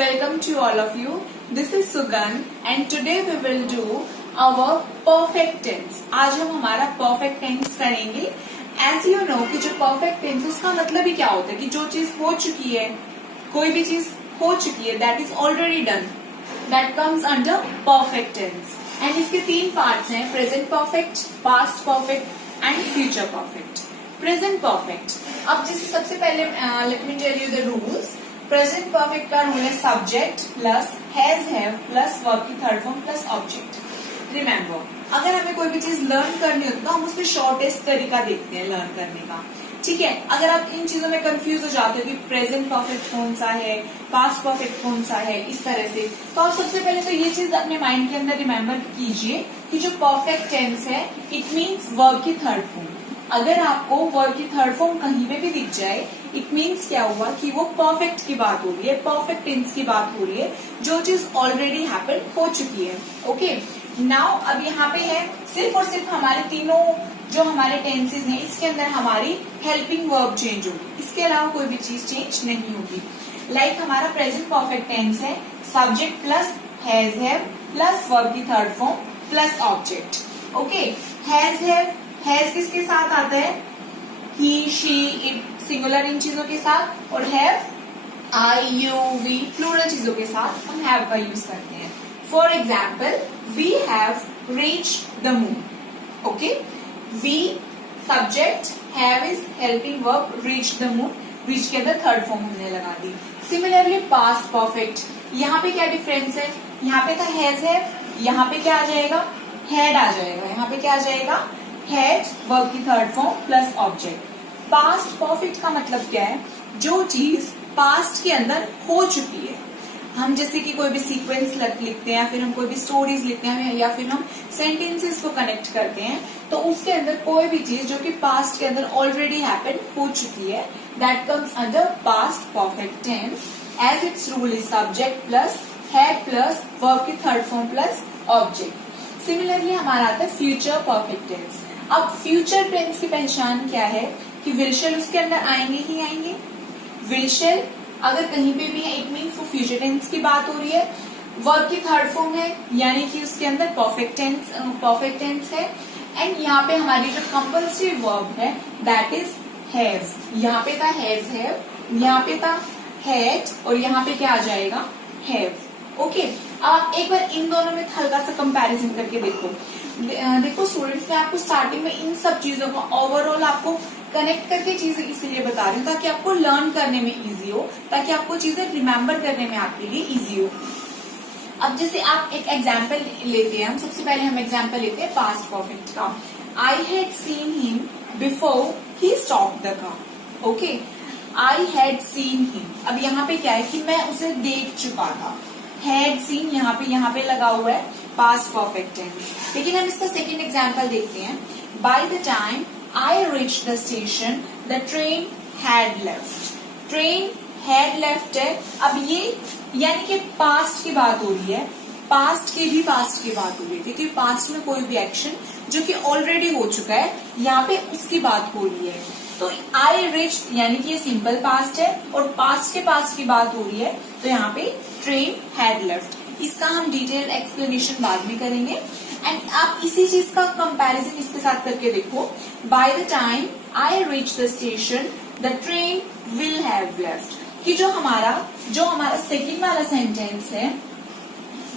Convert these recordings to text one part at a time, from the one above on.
welcome to all of you. This is Sugan and today we will do our perfect tense. आज हम हमारा perfect tense करेंगे. As you know कि जो perfect tense उसका मतलब ही क्या होता है कि जो चीज हो चुकी है, कोई भी चीज हो चुकी है, that is already done, that comes under perfect tense. And इसके तीन parts हैं, present perfect, past perfect and future perfect. Present perfect. अब जैसे सबसे पहले let me tell you the rules. Present perfect का रूल है subject plus has have plus verb की third form plus object. Remember, अगर हमें कोई भी चीज लर्न करनी होती है तो हम उसमें शॉर्टेस्ट तरीका देखते हैं लर्न करने का. ठीक है, अगर आप इन चीजों में कंफ्यूज हो जाते हो कि प्रेजेंट परफेक्ट कौन सा है, पास्ट परफेक्ट कौन सा है, इस तरह से, तो आप सबसे पहले तो ये चीज अपने माइंड के अंदर रिमेम्बर कीजिए कि जो परफेक्ट टेंस है इट मीन्स वर्ब की थर्ड फॉर्म. अगर आपको वर्ब की थर्ड फॉर्म कहीं पे भी दिख जाए, इट मीन्स क्या हुआ कि वो परफेक्ट की बात हो रही है, परफेक्ट टेंस की बात हो रही है, जो चीज ऑलरेडी हैपन हो चुकी है. ओके, नाउ अब यहाँ पे है सिर्फ और सिर्फ हमारे तीनों जो हमारे टेंसेज हैं इसके अंदर हमारी हेल्पिंग वर्ब चेंज होगी, इसके अलावा कोई भी चीज चेंज नहीं होगी. लाइक हमारा प्रेजेंट परफेक्ट टेंस है subject plus has have plus verb की third form plus object. Okay, has किसके साथ आता है? ही, शी, इट, सिंगुलर इन चीजों के साथ, और have I, you, we plural चीजों के साथ हम हैव का यूज करते हैं. For example, we have reached the moon. Okay, we subject, have is helping verb, reach the moon, reach के अंदर थर्ड फॉर्म हमने लगा दी. सिमिलरली पास्ट परफेक्ट, यहाँ पे क्या डिफरेंस है? यहाँ पे था हैज हैव, यहाँ पे क्या आ जाएगा? हैड आ जाएगा. यहाँ पे क्या आ जाएगा? हैड वर्ब की third form plus object. Past perfect का मतलब क्या है? जो चीज पास्ट के अंदर हो चुकी है. हम जैसे कि कोई भी सीक्वेंस लिखते हैं या फिर हम कोई भी स्टोरीज लिखते हैं या फिर हम सेंटेंसेस को कनेक्ट करते हैं, तो उसके अंदर कोई भी चीज जो कि पास्ट के अंदर ऑलरेडी हैपन हो चुकी है, that comes under past perfect tense. As its rule is subject plus had plus verb की third form plus object. Similarly हमारा आता है फ्यूचर परफेक्ट टेंस. अब फ्यूचर टेंस की पहचान क्या है कि विल शैल उसके अंदर आएंगे ही आएंगे. विल शैल अगर कहीं पे भी है इट मीन्स वो फ्यूचर टेंस की बात हो रही है. वर्ब की थर्ड फॉर्म है यानी कि उसके अंदर परफेक्ट टेंस है. एंड यहाँ पे हमारी जो कंपल्सरी वर्ब है दैट इज हैव. यहाँ पे था हैज हैव, यहाँ पे था हैड और यहाँ पे क्या आ जाएगा? हैव. ओके, अब आप एक बार इन दोनों में हल्का सा कंपैरिजन करके देखो स्टूडेंट्स, मैं आपको स्टार्टिंग में इन सब चीजों को ओवरऑल आपको कनेक्ट करके चीजें इसलिए बता रही हूँ ताकि आपको लर्न करने में इजी हो, ताकि आपको चीजें रिमेम्बर करने में आपके लिए इजी हो. अब जैसे आप एक एग्जाम्पल लेते हैं, हम सबसे पहले हम एग्जाम्पल लेते हैं पास्ट परफेक्ट का. I had seen him before he stopped the car. Okay, I had seen him. अब यहाँ पे क्या है कि मैं उसे देख चुका था. हैड सीन यहाँ पे लगा हुआ है पास्ट परफेक्ट टेंस. लेकिन हम इसका सेकेंड एग्जाम्पल देखते हैं. By the time I reach the station the train had left. Train had left है. अब ये यानी कि पास्ट की बात हो रही है, पास्ट की बात हो रही है क्योंकि पास्ट में कोई भी एक्शन जो कि ऑलरेडी हो चुका है यहाँ पे उसकी बात हो रही है. तो आई रिच यानी कि ये सिंपल पास्ट है और पास्ट के पास्ट की बात हो रही है, तो यहाँ पे ट्रेन हैड लेफ्ट. इसका हम डिटेल एक्सप्लेनेशन बाद में करेंगे. एंड आप इसी चीज का कंपैरिजन इसके साथ करके देखो. By the time I reach the station the train will have left, कि जो हमारा सेकेंड वाला सेंटेंस है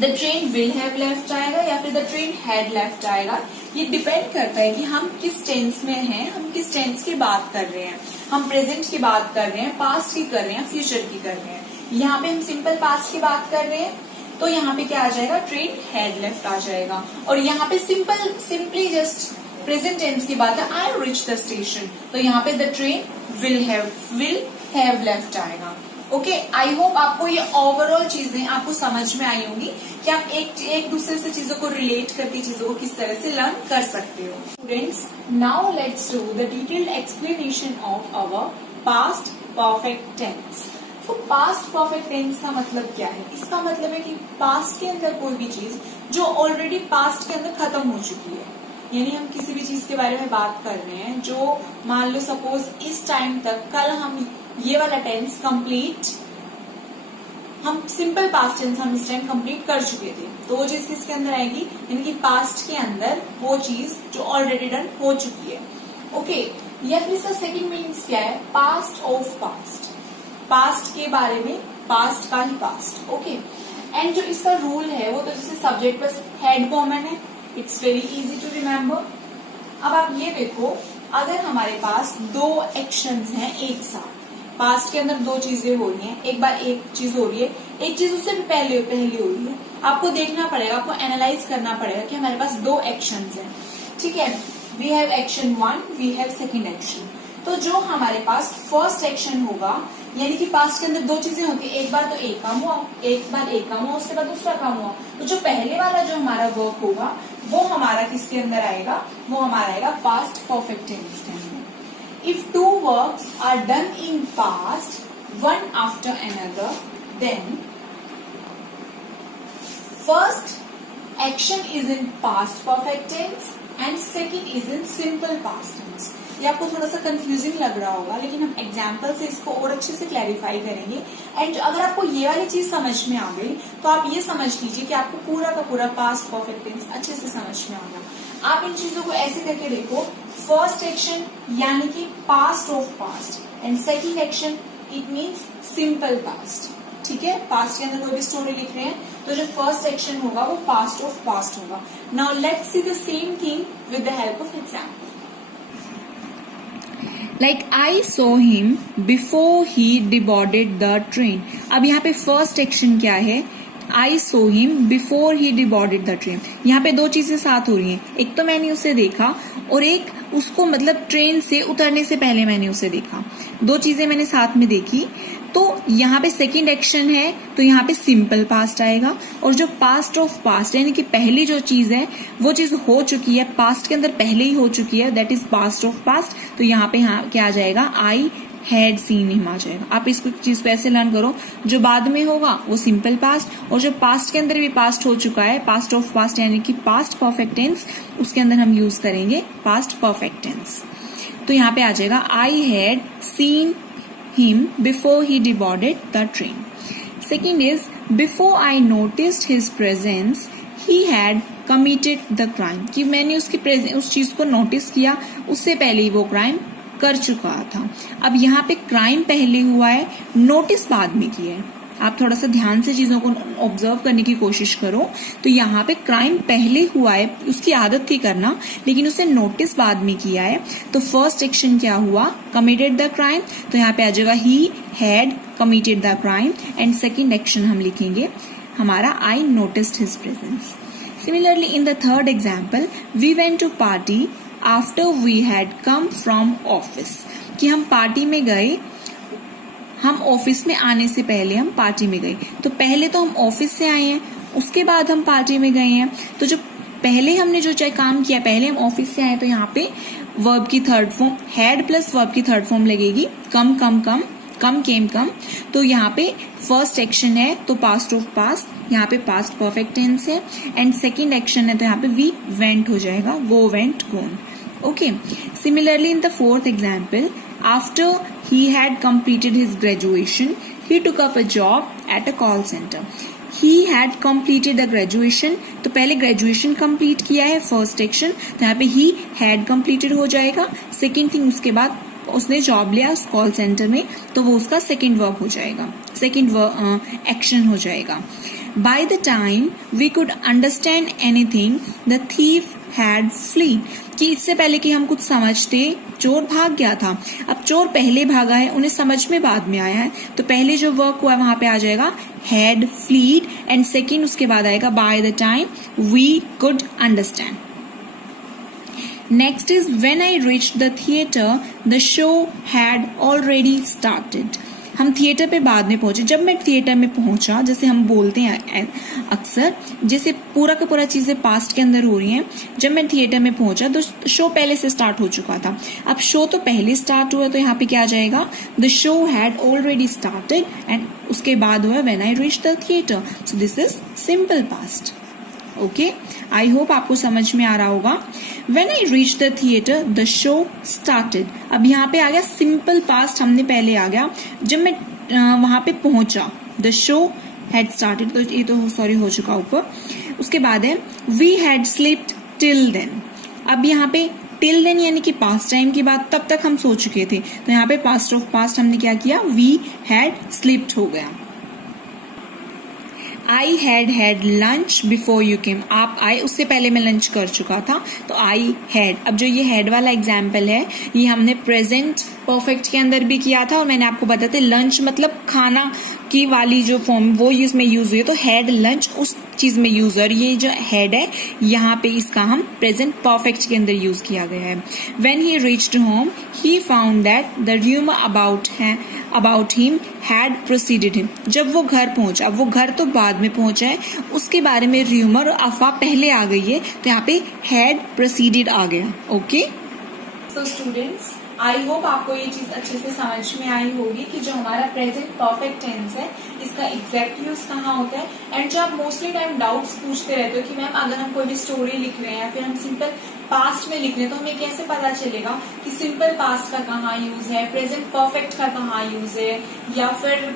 the train will have left आएगा या फिर द ट्रेन हैड लेफ्ट आएगा. ये डिपेंड करता है कि हम किस टेंस में हैं, हम किस टेंस की बात कर रहे हैं. हम प्रेजेंट की बात कर रहे हैं, पास्ट की कर रहे हैं, फ्यूचर की कर रहे हैं. यहाँ पे हम सिंपल पास्ट की बात कर रहे हैं तो यहाँ पे क्या आ जाएगा? ट्रेन हैड लेफ्ट आ जाएगा. और यहाँ पे सिंपली जस्ट प्रेजेंट टेंस की बात है, आई रीच द स्टेशन, तो यहाँ पे the train will have left आएगा. ओके, आई होप आपको ये ओवरऑल चीजें आपको समझ में आई होंगी कि आप एक दूसरे से चीजों को रिलेट करके चीजों को किस तरह से लर्न कर सकते हो. Students, now let's do the detailed explanation of our past perfect tense. तो पास्ट परफेक्ट टेंस का मतलब क्या है? इसका मतलब है कि पास्ट के अंदर कोई भी चीज जो ऑलरेडी पास्ट के अंदर खत्म हो चुकी है, यानी हम किसी भी चीज के बारे में बात कर रहे हैं जो मान लो सपोज इस टाइम तक, कल हम ये वाला टेंस कंप्लीट हम सिंपल पास्ट टेंस हम इस टाइम कंप्लीट कर चुके थे, तो वो चीज किसके अंदर आएगी, यानी कि पास्ट के अंदर वो चीज जो ऑलरेडी डन हो चुकी है। ओके, या फिर इसका सेकंड मीन्स क्या है, पास्ट ऑफ पास्ट, पास्ट के बारे में, पास्ट का ही पास्ट। ओके, एंड जो इसका रूल है वो तो जैसे सब्जेक्ट प्लस हेड कॉमन है, it's very easy to remember. अब आप ये देखो, अगर हमारे पास दो एक्शंस हैं एक साथ, पास्ट के अंदर दो चीजें हो रही हैं, एक बार एक चीज हो रही है, एक चीज उससे भी पहले हो रही है, आपको देखना पड़ेगा, आपको एनालाइज करना पड़ेगा कि हमारे पास दो एक्शंस हैं। ठीक है, we have action 1, we have second action. तो जो हमारे पास फर्स्ट एक्शन होगा, यानी कि पास्ट के अंदर दो चीजें होती है, एक बार तो एक काम हुआ, एक बार एक काम हुआ, उसके बाद दूसरा काम हुआ, तो जो पहले वाला जो हमारा वर्क होगा वो हमारा किसके अंदर आएगा, वो हमारा आएगा पास्ट परफेक्ट टेंस के अंदर। If two works are done in past, one after another, then first action is in past perfect tense and second is in simple past tense. ये आपको थोड़ा सा कंफ्यूजिंग लग रहा होगा, लेकिन हम एग्जाम्पल से इसको और अच्छे से क्लैरिफाई करेंगे। एंड अगर आपको ये वाली चीज समझ में आ गई तो आप ये समझ लीजिए कि आपको पूरा का पूरा पास्ट परफेक्ट टेंस अच्छे से समझ में आ गया। आप इन चीजों को ऐसे करके देखो, फर्स्ट एक्शन यानी कि past of past and second action it means simple past. ठीक है, पास्ट के अंदर कोई भी स्टोरी लिख रहे हैं तो जो फर्स्ट एक्शन होगा वो पास्ट ऑफ पास्ट होगा। Now let's see the same thing with the help of example. Like I saw him before he deboarded the train. अब यहाँ पे फर्स्ट एक्शन क्या है, I saw him before he deboarded the train. यहाँ पे दो चीजें साथ हो रही हैं, एक तो मैंने उसे देखा और एक उसको मतलब ट्रेन से उतरने से पहले मैंने उसे देखा, दो चीजें मैंने साथ में देखी। तो यहाँ पे सेकंड एक्शन है तो यहाँ पे सिंपल पास्ट आएगा, और जो पास्ट ऑफ पास्ट यानी कि पहली जो चीज है वो चीज हो चुकी है, पास्ट के अंदर पहले ही हो चुकी है, that is past of past. तो यहाँ पे क्या आ जाएगा, आई हैड सीन हिम आ जाएगा। आप इसको चीज को ऐसे लर्न करो, जो बाद में होगा वो सिंपल पास्ट, और जो पास्ट के अंदर भी पास्ट हो चुका है, पास्ट ऑफ पास्ट यानी कि पास्ट परफेक्ट टेंस, उसके अंदर हम यूज करेंगे पास्ट परफेक्ट टेंस। तो यहाँ पे आ जाएगा I had seen him before he deboarded the train. Second is before I noticed his presence, he had committed the crime. कि मैंने उसकी उस चीज को नोटिस किया, उससे पहले ही वो क्राइम कर चुका था। अब यहाँ पे क्राइम पहले हुआ है, नोटिस बाद में किया है। आप थोड़ा सा ध्यान से चीजों को ऑब्जर्व करने की कोशिश करो। तो यहाँ पे क्राइम पहले हुआ है, उसकी आदत थी करना, लेकिन उसे नोटिस बाद में किया है। तो फर्स्ट एक्शन क्या हुआ, कमिटेड द क्राइम। तो यहाँ पे आ जाएगा he had committed the crime, and second action हम लिखेंगे हमारा I noticed his presence. Similarly in the third example, we went to party after we had come from office. कि हम पार्टी में गए, हम ऑफिस में आने से पहले हम पार्टी में गए। तो पहले तो हम ऑफिस से आए हैं, उसके बाद हम पार्टी में गए हैं। तो जो पहले हमने जो चाहे काम किया, पहले हम ऑफिस से आए, तो यहाँ पे वर्ब की third form had plus verb की थर्ड फॉर्म लगेगी, कम कम कम, कम केम कम। तो यहाँ पे फर्स्ट एक्शन है तो पास्ट ऑफ पास्ट, यहाँ पे पास्ट परफेक्ट टेंस है, एंड सेकेंड एक्शन है तो यहाँ पे वी वेंट हो जाएगा, go went gone. Okay, similarly in the fourth example, after he had completed his graduation, he took up a job at a call center. He had completed the graduation, तो पहले graduation complete किया है, first action, तो यहाँ पे he had completed हो जाएगा। Second thing, उसके बाद उसने जॉब लिया उस कॉल सेंटर में, तो वो उसका सेकेंड वर्ब हो जाएगा, सेकेंड एक्शन हो जाएगा। By the time we could understand anything, the thief had fled. कि इससे पहले कि हम कुछ समझते, चोर भाग गया था। अब चोर पहले भागा है, उन्हें समझ में बाद में आया है, तो पहले जो वर्क हुआ वहां पे आ जाएगा had fled, एंड सेकेंड उसके बाद आएगा by the time we could understand. Next is when I reached the theater, the show had already started. हम थिएटर पे बाद में पहुंचे। जब मैं थिएटर में पहुंचा, जैसे हम बोलते हैं अक्सर, जैसे पूरा का पूरा चीजें पास्ट के अंदर हो रही हैं। जब मैं थिएटर में पहुंचा तो शो पहले से स्टार्ट हो चुका था। अब शो तो पहले स्टार्ट हुआ, तो यहाँ पे क्या आ जाएगा, the show had already started, and उसके बाद हुआ when I reached the theatre. So this is simple past. Okay, I hope आपको समझ में आ रहा होगा। When I reached the theater, the show started. अब यहाँ पे आ गया सिंपल पास्ट, हमने पहले आ गया जब मैं वहां पे पहुंचा, the show हैड स्टार्टेड, तो ये तो सॉरी हो चुका ऊपर। उसके बाद है we had slept till then. अब यहाँ पे टिल देन यानी कि पास्ट टाइम की बात तब तक हम सो चुके थे, तो यहाँ पे पास्ट ऑफ पास्ट हमने क्या किया, वी हैड स्लीप्ड हो गया। I had lunch before you came. आप आए उससे पहले मैं लंच कर चुका था, तो आई हैड। अब जो ये हैड वाला एग्जाम्पल है ये हमने प्रेजेंट परफेक्ट के अंदर भी किया था, और मैंने आपको बताया था लंच मतलब खाना की वाली जो फॉर्म वो इसमें यूज हुई है, तो हैड लंच उस चीज में यूज है, और ये जो हैड है यहाँ पे इसका हम प्रेजेंट परफेक्ट के अंदर यूज किया गया है। When he reached home he found that the rumour about him had proceeded him. जब वो घर पहुंचा, अब वो घर तो बाद में पहुंचा है, उसके बारे में रूमर और अफवाह पहले आ गई है, तो यहाँ पे हैड प्रोसीडेड आ गया। Okay, so students I hope आपको ये चीज अच्छे से समझ में आई होगी कि जो हमारा प्रेजेंट परफेक्ट टेंस है इसका एग्जैक्ट यूज कहाँ होता है। एंड जो आप मोस्टली टाइम डाउट्स पूछते रहते हो कि मैम अगर हम कोई भी स्टोरी लिख रहे हैं या फिर हम सिंपल पास्ट में लिख रहे हैं तो हमें कैसे पता चलेगा कि सिंपल पास्ट का कहाँ यूज है, प्रेजेंट परफेक्ट का कहाँ यूज है, या फिर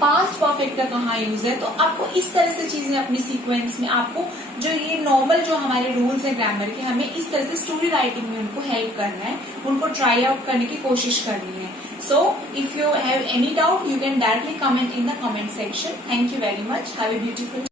पास्ट परफेक्ट का कहाँ यूज है। तो आपको इस तरह से चीजें अपनी सीक्वेंस में, आपको जो ये नॉर्मल जो हमारे रूल्स है ग्रामर के, हमें इस तरह से स्टोरी राइटिंग में उनको हेल्प करना है, उनको ट्राई आउट करने की कोशिश करनी है। So if you have any doubt you can directly comment in the comment section. Thank you very much, have a beautiful